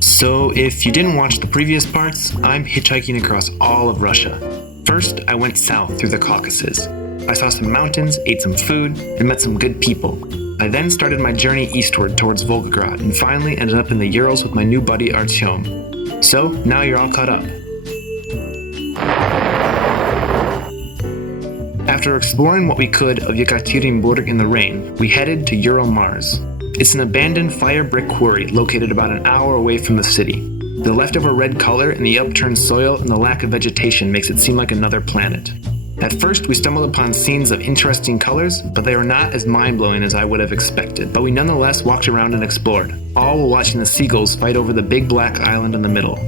So if you didn't watch the previous parts, I'm hitchhiking across all of Russia. First, I went south through the Caucasus. I saw some mountains, ate some food, and met some good people. I then started my journey eastward towards Volgograd and finally ended up in the Urals with my new buddy Artyom. So, now you're all caught up. After exploring what we could of Yekaterinburg in the rain, we headed to Ural Mars. It's an abandoned fire brick quarry located about an hour away from the city. The leftover red color and the upturned soil and the lack of vegetation makes it seem like another planet. At first, we stumbled upon scenes of interesting colors, but they were not as mind-blowing as I would have expected. But we nonetheless walked around and explored, all while watching the seagulls fight over the big black island in the middle.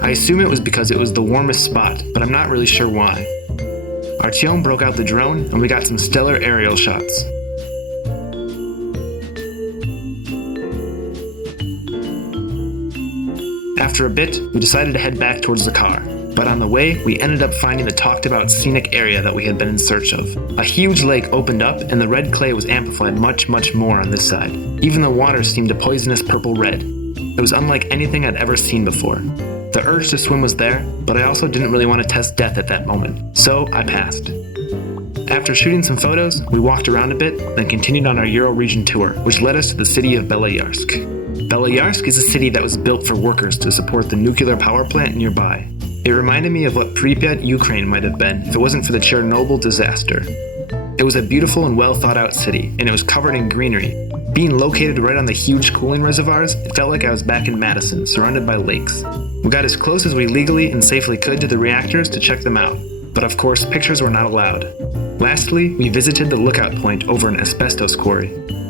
I assume it was because it was the warmest spot, but I'm not really sure why. Artyom broke out the drone, and we got some stellar aerial shots. After a bit, we decided to head back towards the car. But on the way, we ended up finding the talked-about scenic area that we had been in search of. A huge lake opened up, and the red clay was amplified much more on this side. Even the water seemed a poisonous purple-red. It was unlike anything I'd ever seen before. The urge to swim was there, but I also didn't really want to test death at that moment, so I passed. After shooting some photos, we walked around a bit, then continued on our Ural region tour, which led us to the city of Beloyarsk. Beloyarsk is a city that was built for workers to support the nuclear power plant nearby. It reminded me of what Pripyat, Ukraine might have been if it wasn't for the Chernobyl disaster. It was a beautiful and well thought out city, and it was covered in greenery. Being located right on the huge cooling reservoirs, it felt like I was back in Madison, surrounded by lakes. We got as close as we legally and safely could to the reactors to check them out, but of course pictures were not allowed. Lastly, we visited the lookout point over an asbestos quarry.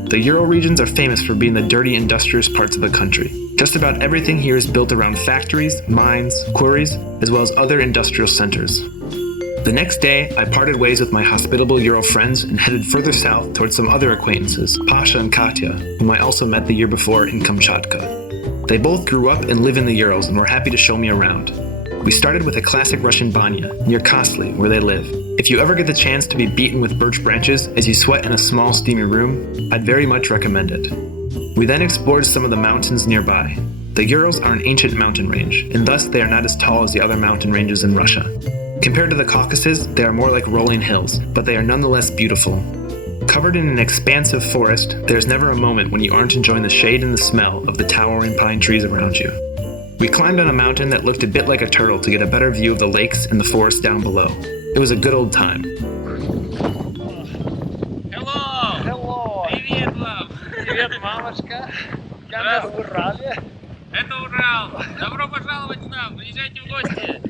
The Ural regions are famous for being the dirty, industrious parts of the country. Just about everything here is built around factories, mines, quarries, as well as other industrial centers. The next day, I parted ways with my hospitable Ural friends and headed further south towards some other acquaintances, Pasha and Katya, whom I also met the year before in Kamchatka. They both grew up and live in the Urals and were happy to show me around. We started with a classic Russian banya, near Kosly, where they live. If you ever get the chance to be beaten with birch branches as you sweat in a small steamy room, I'd very much recommend it. We then explored some of the mountains nearby. The Urals are an ancient mountain range, and thus they are not as tall as the other mountain ranges in Russia. Compared to the Caucasus, they are more like rolling hills, but they are nonetheless beautiful. Covered in an expansive forest, there's never a moment when you aren't enjoying the shade and the smell of the towering pine trees around you. We climbed on a mountain that looked a bit like a turtle to get a better view of the lakes and the forest down below. It was a good old time. Hello! Hello! Привет вам! Привет, мамочка! Я в Урале. Это Урал! Добро пожаловать к нам! Приезжайте в гости!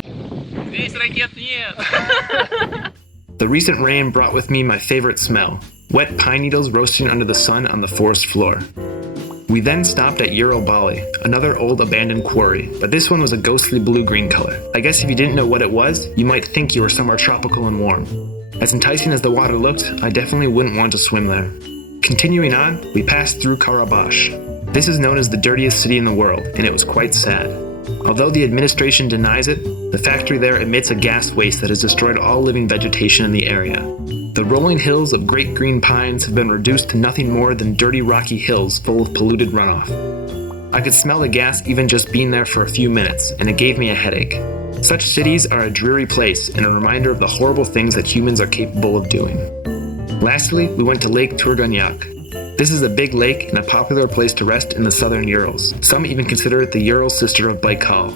Здесь ракет нет! The recent rain brought with me my favorite smell, wet pine needles roasting under the sun on the forest floor. We then stopped at Ural Bali, another old abandoned quarry, but this one was a ghostly blue-green color. I guess if you didn't know what it was, you might think you were somewhere tropical and warm. As enticing as the water looked, I definitely wouldn't want to swim there. Continuing on, we passed through Karabash. This is known as the dirtiest city in the world, and it was quite sad. Although the administration denies it, the factory there emits a gas waste that has destroyed all living vegetation in the area. The rolling hills of great green pines have been reduced to nothing more than dirty rocky hills full of polluted runoff. I could smell the gas even just being there for a few minutes, and it gave me a headache. Such cities are a dreary place and a reminder of the horrible things that humans are capable of doing. Lastly, we went to Lake Turganyak. This is a big lake and a popular place to rest in the southern Urals. Some even consider it the Ural sister of Baikal.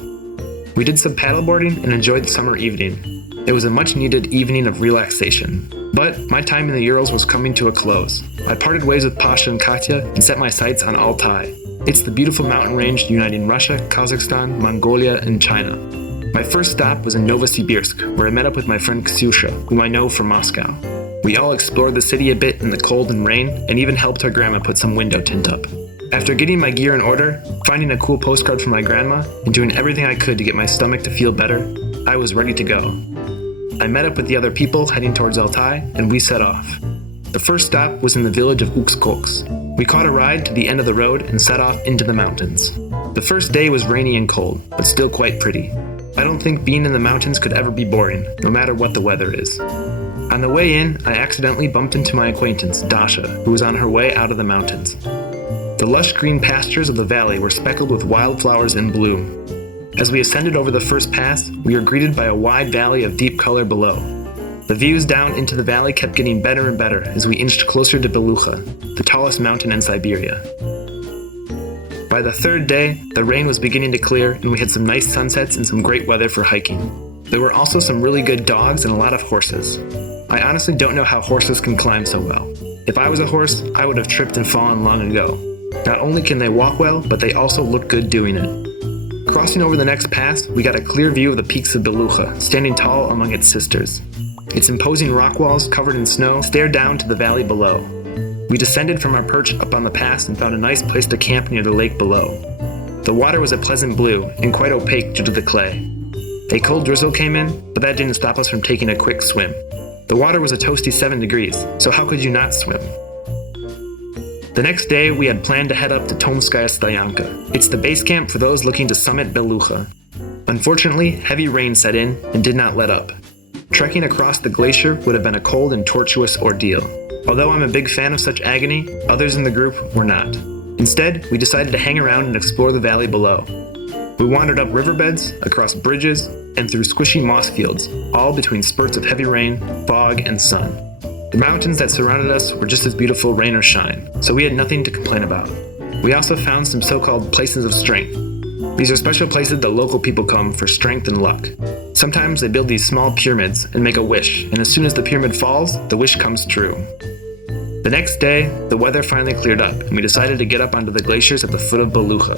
We did some paddleboarding and enjoyed the summer evening. It was a much-needed evening of relaxation. But my time in the Urals was coming to a close. I parted ways with Pasha and Katya and set my sights on ALTAI. It's the beautiful mountain range uniting Russia, Kazakhstan, Mongolia, and China. My first stop was in Novosibirsk, where I met up with my friend Ksyusha, whom I know from Moscow. We all explored the city a bit in the cold and rain, and even helped her grandma put some window tint up. After getting my gear in order, finding a cool postcard from my grandma, and doing everything I could to get my stomach to feel better, I was ready to go. I met up with the other people heading towards ALTAI, and we set off. The first stop was in the village of Ukskoks. We caught a ride to the end of the road and set off into the mountains. The first day was rainy and cold, but still quite pretty. I don't think being in the mountains could ever be boring, no matter what the weather is. On the way in, I accidentally bumped into my acquaintance, Dasha, who was on her way out of the mountains. The lush green pastures of the valley were speckled with wildflowers in bloom. As we ascended over the first pass, we were greeted by a wide valley of deep color below. The views down into the valley kept getting better and better as we inched closer to Beluga, the tallest mountain in Siberia. By the third day, the rain was beginning to clear and we had some nice sunsets and some great weather for hiking. There were also some really good dogs and a lot of horses. I honestly don't know how horses can climb so well. If I was a horse, I would have tripped and fallen long ago. Not only can they walk well, but they also look good doing it. Crossing over the next pass, we got a clear view of the peaks of Beluga, standing tall among its sisters. Its imposing rock walls, covered in snow, stared down to the valley below. We descended from our perch up on the pass and found a nice place to camp near the lake below. The water was a pleasant blue and quite opaque due to the clay. A cold drizzle came in, but that didn't stop us from taking a quick swim. The water was a toasty 7 degrees, so how could you not swim? The next day, we had planned to head up to Tomskaya Stoyanka. It's the base camp for those looking to summit Beluga. Unfortunately, heavy rain set in and did not let up. Trekking across the glacier would have been a cold and tortuous ordeal. Although I'm a big fan of such agony, others in the group were not. Instead, we decided to hang around and explore the valley below. We wandered up riverbeds, across bridges, and through squishy moss fields, all between spurts of heavy rain, fog, and sun. The mountains that surrounded us were just as beautiful rain or shine, so we had nothing to complain about. We also found some so-called places of strength. These are special places that local people come for strength and luck. Sometimes they build these small pyramids and make a wish, and as soon as the pyramid falls, the wish comes true. The next day, the weather finally cleared up, and we decided to get up onto the glaciers at the foot of Beluga.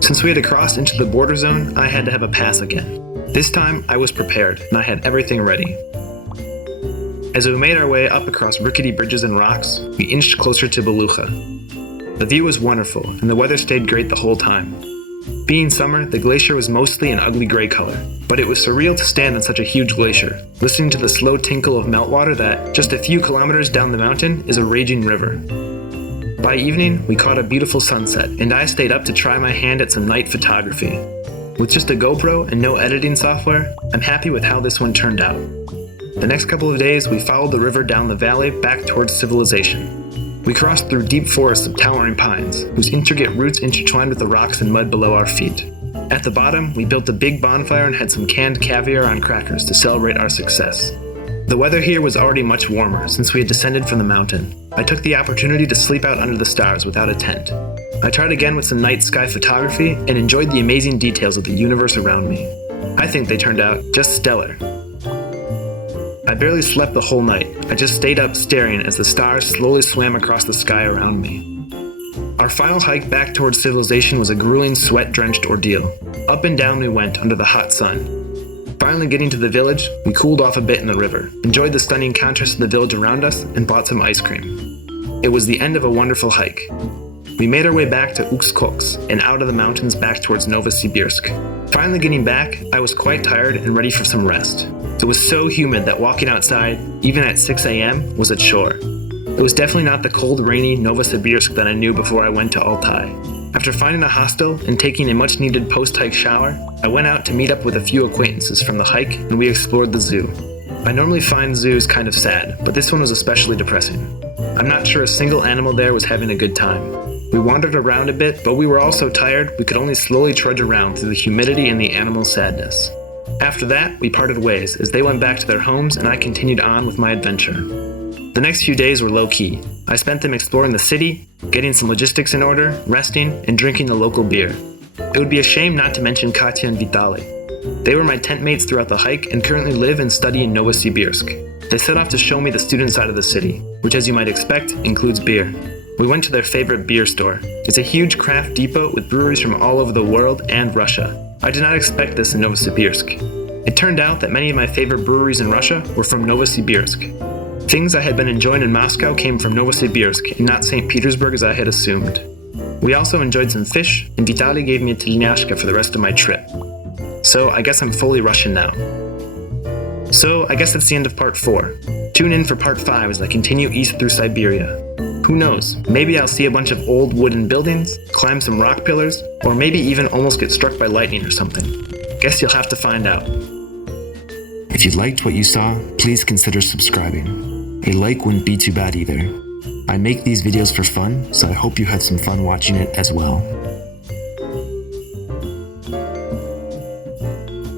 Since we had crossed into the border zone, I had to have a pass again. This time, I was prepared, and I had everything ready. As we made our way up across rickety bridges and rocks, we inched closer to Beluga. The view was wonderful, and the weather stayed great the whole time. Being summer, the glacier was mostly an ugly gray color, but it was surreal to stand on such a huge glacier, listening to the slow tinkle of meltwater that, just a few kilometers down the mountain, is a raging river. By evening, we caught a beautiful sunset, and I stayed up to try my hand at some night photography. With just a GoPro and no editing software, I'm happy with how this one turned out. The next couple of days, we followed the river down the valley back towards civilization. We crossed through deep forests of towering pines, whose intricate roots intertwined with the rocks and mud below our feet. At the bottom, we built a big bonfire and had some canned caviar on crackers to celebrate our success. The weather here was already much warmer since we had descended from the mountain. I took the opportunity to sleep out under the stars without a tent. I tried again with some night sky photography and enjoyed the amazing details of the universe around me. I think they turned out just stellar. I barely slept the whole night. I just stayed up staring as the stars slowly swam across the sky around me. Our final hike back towards civilization was a grueling, sweat-drenched ordeal. Up and down we went under the hot sun. Finally getting to the village, we cooled off a bit in the river, enjoyed the stunning contrast of the village around us, and bought some ice cream. It was the end of a wonderful hike. We made our way back to Ukskoks and out of the mountains back towards Novosibirsk. Finally getting back, I was quite tired and ready for some rest. It was so humid that walking outside, even at 6 a.m., was a chore. It was definitely not the cold, rainy Novosibirsk that I knew before I went to ALTAI. After finding a hostel and taking a much-needed post-hike shower, I went out to meet up with a few acquaintances from the hike and we explored the zoo. I normally find zoos kind of sad, but this one was especially depressing. I'm not sure a single animal there was having a good time. We wandered around a bit, but we were all so tired we could only slowly trudge around through the humidity and the animal sadness. After that, we parted ways as they went back to their homes and I continued on with my adventure. The next few days were low-key. I spent them exploring the city, getting some logistics in order, resting, and drinking the local beer. It would be a shame not to mention Katya and Vitaly. They were my tent mates throughout the hike and currently live and study in Novosibirsk. They set off to show me the student side of the city, which as you might expect, includes beer. We went to their favorite beer store. It's a huge craft depot with breweries from all over the world and Russia. I did not expect this in Novosibirsk. It turned out that many of my favorite breweries in Russia were from Novosibirsk. Things I had been enjoying in Moscow came from Novosibirsk and not St. Petersburg as I had assumed. We also enjoyed some fish, and Vitaly gave me a telyashka for the rest of my trip. So I guess I'm fully Russian now. So I guess that's the end of part 4. Tune in for part 5 as I continue east through Siberia. Who knows, maybe I'll see a bunch of old wooden buildings, climb some rock pillars, or maybe even almost get struck by lightning or something. Guess you'll have to find out. If you liked what you saw, please consider subscribing. A like wouldn't be too bad either. I make these videos for fun, so I hope you had some fun watching it as well.